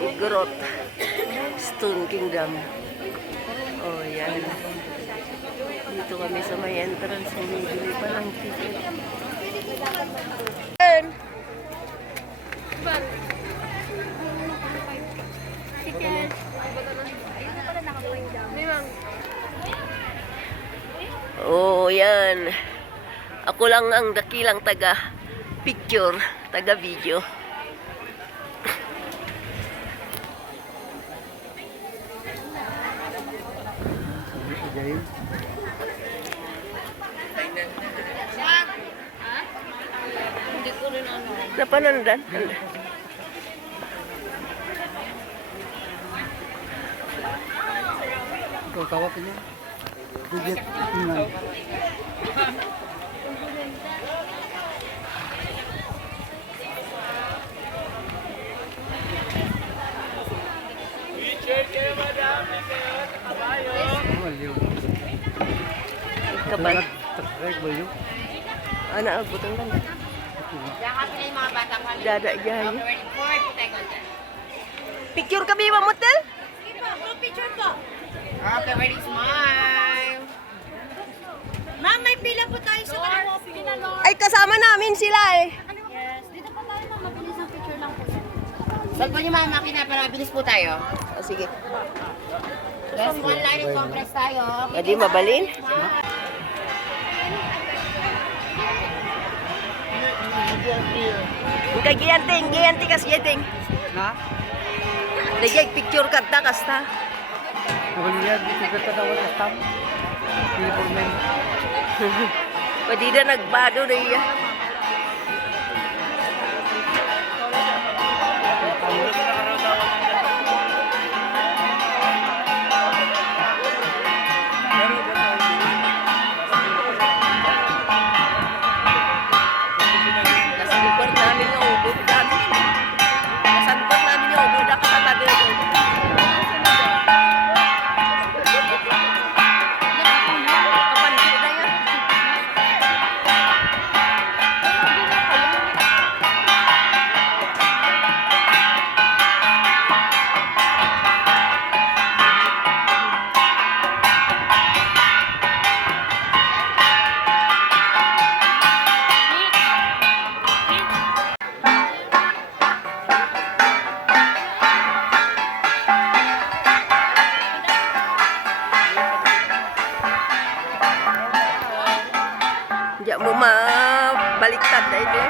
Igorot Stone Kingdom. Oh, yan. Dito kami sa may entrance. Bumibili pa ng ticket. Yan. Ticket. Oh, yan. Ako lang ang dakilang taga picture, taga video. Hindi ko rin ano. Napanandan. Ikaw tawag niya. Digit. Kapal. Trek ba yun? Ana, butang lang. Diyan ka sila yung mga batang hali. Dada jay. Okay, Picture kami ba motel? group picture po. Okay, ready, smile. Ma'am, may pila po tayo sa kanila. Ay, kasama namin sila eh. Yes, dito po tayo ma'am. Mabilis ang picture lang po. Solve po niyo mga makina para mabilis po tayo. Oh, sige. Yes, one line and complex tayo. Adi mabalin. Kay giyanting kas giyanting. Na? Dajay picture kadta kasta. Nabaliya dito ka tawag sa stamp. Uniformen. Pwede na nagbado na iya. Nasa lugar namin nga ubod dami. Nasa lugar namin nga ubod ako sa tabi. Kapan ko na yan. Diyan mo mabaliktad na ito.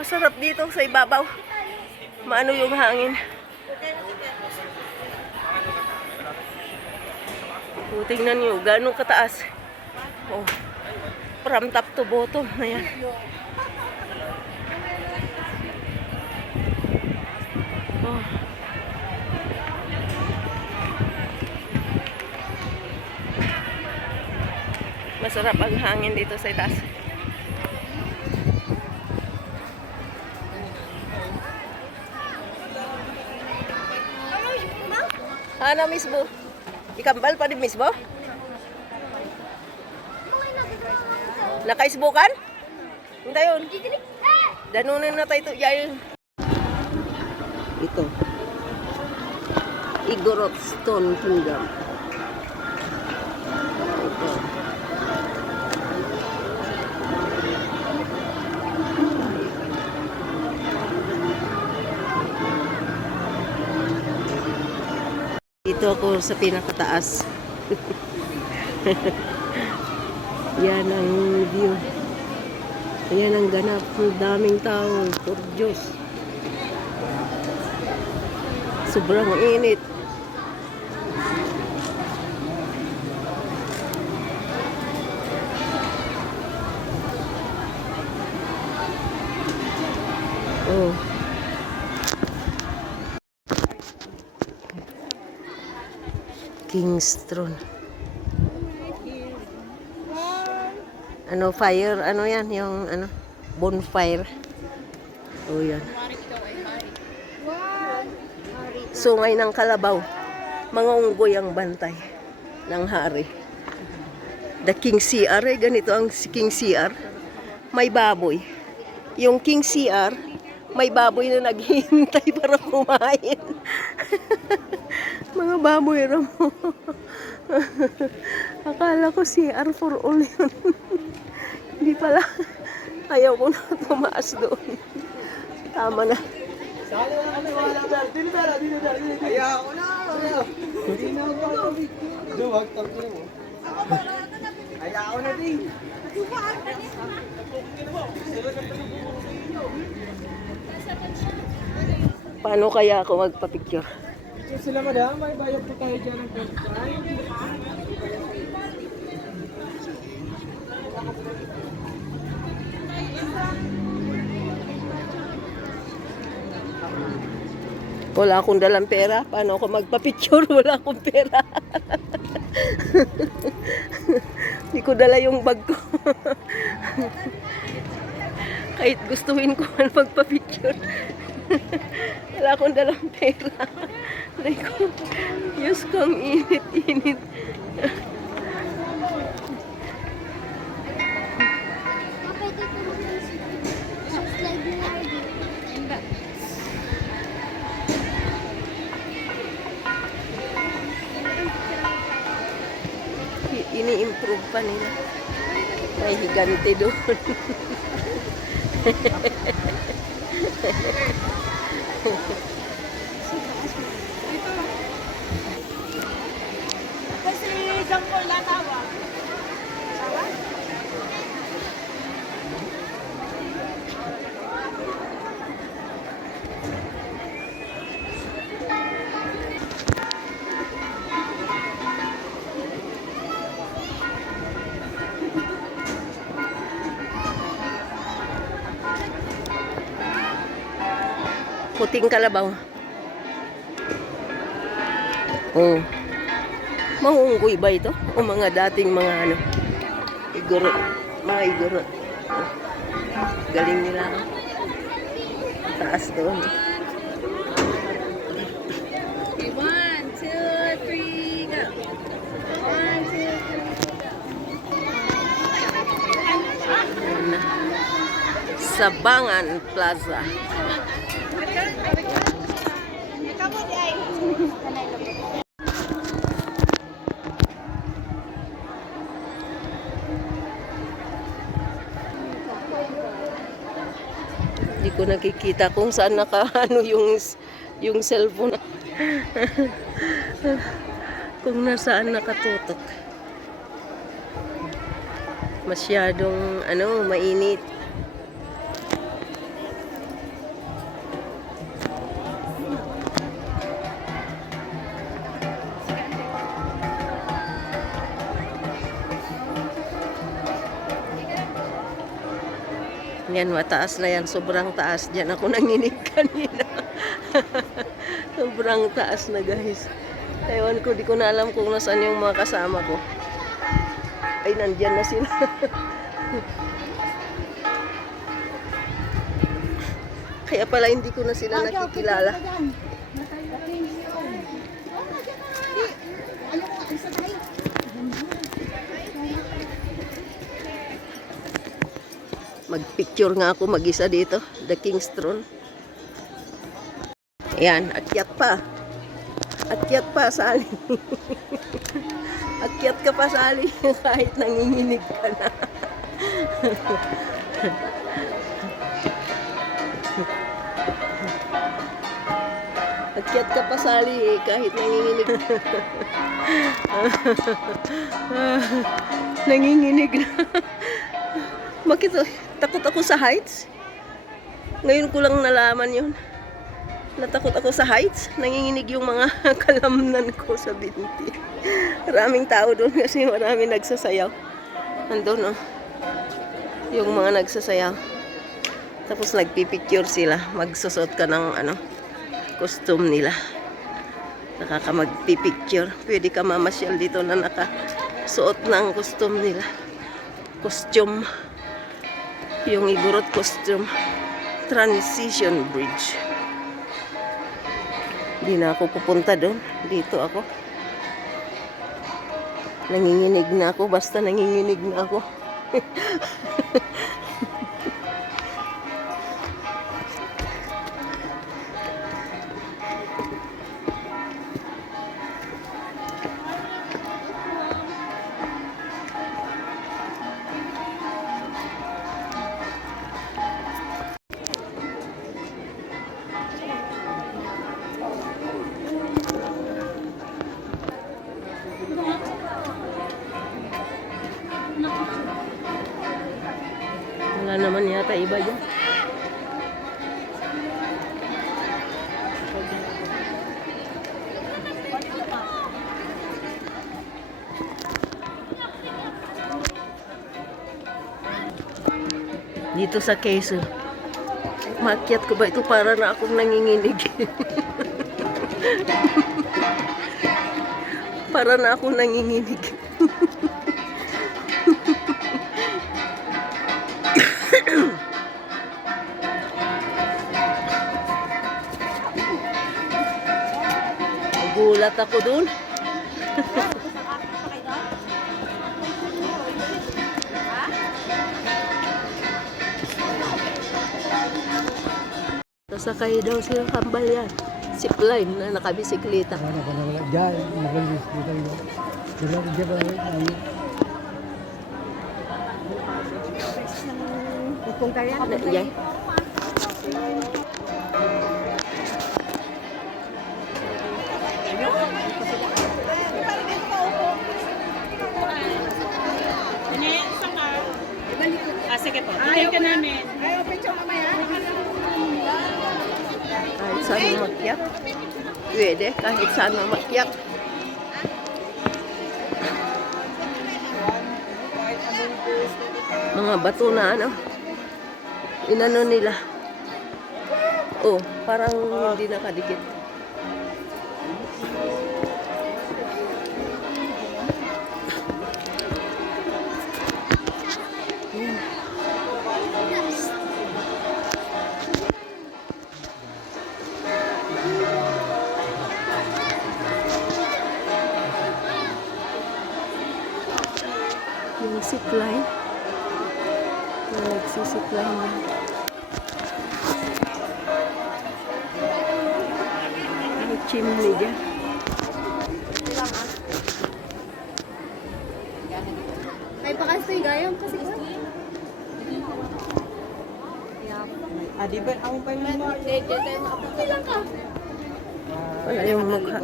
Masarap dito sa ibabaw. Maano yung hangin. O, tingnan nyo, gano'ng kataas. Oh, from top to bottom. Ayan. Oh. Masarap ang hangin dito sa itaas. Ano mismo? Ikambal pa din mismo? Nakaisbukan? Hindi yun. Danunin na tayo ito. Yun. Ito. Igorot Stone Kingdom. Ito. Dito ako sa pinakataas. Yan ang view. Yan ang ganap. Ang daming tao. Por Diyos. Sobrang init. King's Throne. Ano, fire, ano yan, yung ano, bonfire. O yan. Sungay ng kalabaw. Mga unggoy ang bantay ng hari. The King CR, eh, ganito ang King CR. May baboy. Yung King CR, may baboy na naghihintay para kumain. Mga baboy ram. Akala ko CR for all yun. Hindi pala. Ayaw ko na tumaas doon. Tama na. Paano kaya ako magpa-picture? Picture sila madam, may bayad po tayo dyan ng 45. Wala akong dalang pera. Paano ako magpa-picture? Wala akong pera. Hindi ko dala yung bag ko. Kahit gustuhin ko man magpa-picture. Wala akong dalang pera. Aray ko. Diyos ko, ang init-init. Ini-improve pa nila. May higante doon. Kasi isang ko latawa. Puting kalabaw. Oh. Mga unggoy ba ito? O mga dating mga ano? Iguro. Mga iguro. Oh. Galing nila. Taas doon. Okay, 1, 2, 3, go. 1, 2, 3, go. Ayan na. Sabangan Plaza. Hindi ko nakikita kung saan nakaano yung cellphone. Kung nasaan nakatutok. Masyadong ano, mainit. Yan, mataas na yan. Sobrang taas. Diyan ako nanginig kanina. Sobrang taas na, guys. Ewan ko, di ko na alam kung nasaan yung mga kasama ko. Ay, nandyan na sila. Kaya pala hindi ko na sila nakikilala. Magpicture nga ako mag-isa dito. The King's Throne. Ayan, akyat pa. Akyat pa, Sally. Akyat ka pa, Sally. Kahit nanginginig ka na. Akyat ka pa, Sally. Kahit nanginginig. Nanginginig na. Bakit? Takot ako sa heights. Ngayon ko lang nalaman yun. Natakot ako sa heights. Nanginginig yung mga kalamnan ko sa binti. Maraming tao doon kasi maraming nagsasayaw. Nandun, oh. Yung mga nagsasayaw. Tapos nagpipicture sila. Magsusot ka ng ano, costume nila. Nakakamagpipicture. Pwede ka mamasyal dito na nakasuot ng costume nila. Costume. Yung Igorot costume. Transition Bridge. Hindi na ako pupunta doon. Dito ako. Nanginginig na ako. Basta nanginginig na ako. Wala naman yata iba dyan. Dito sa Quezon. Maakyat ko ba ito para na akong nanginginig? Para na akong nanginginig. Gulat ako dun. Sasakay daw sila kambal yan. Zipline na nakabisikleta. Ano ka na dyan, magalis dito yun. Sila ko dyan ba? Kung kaya Yan. sige po. Ayaw ka namin. Kahit saan umakyat. Pwede, kahit saan umakyat. Mga bato na ano. Inano nila. Oh, parang hindi nakadikit. Yung zipline. Yung nagsisipline na. May chimney dyan. Ay, pakastoy gayam kasi ko. Di ba? Ako pa yung mga... Ilan ka? Wala yung mukha.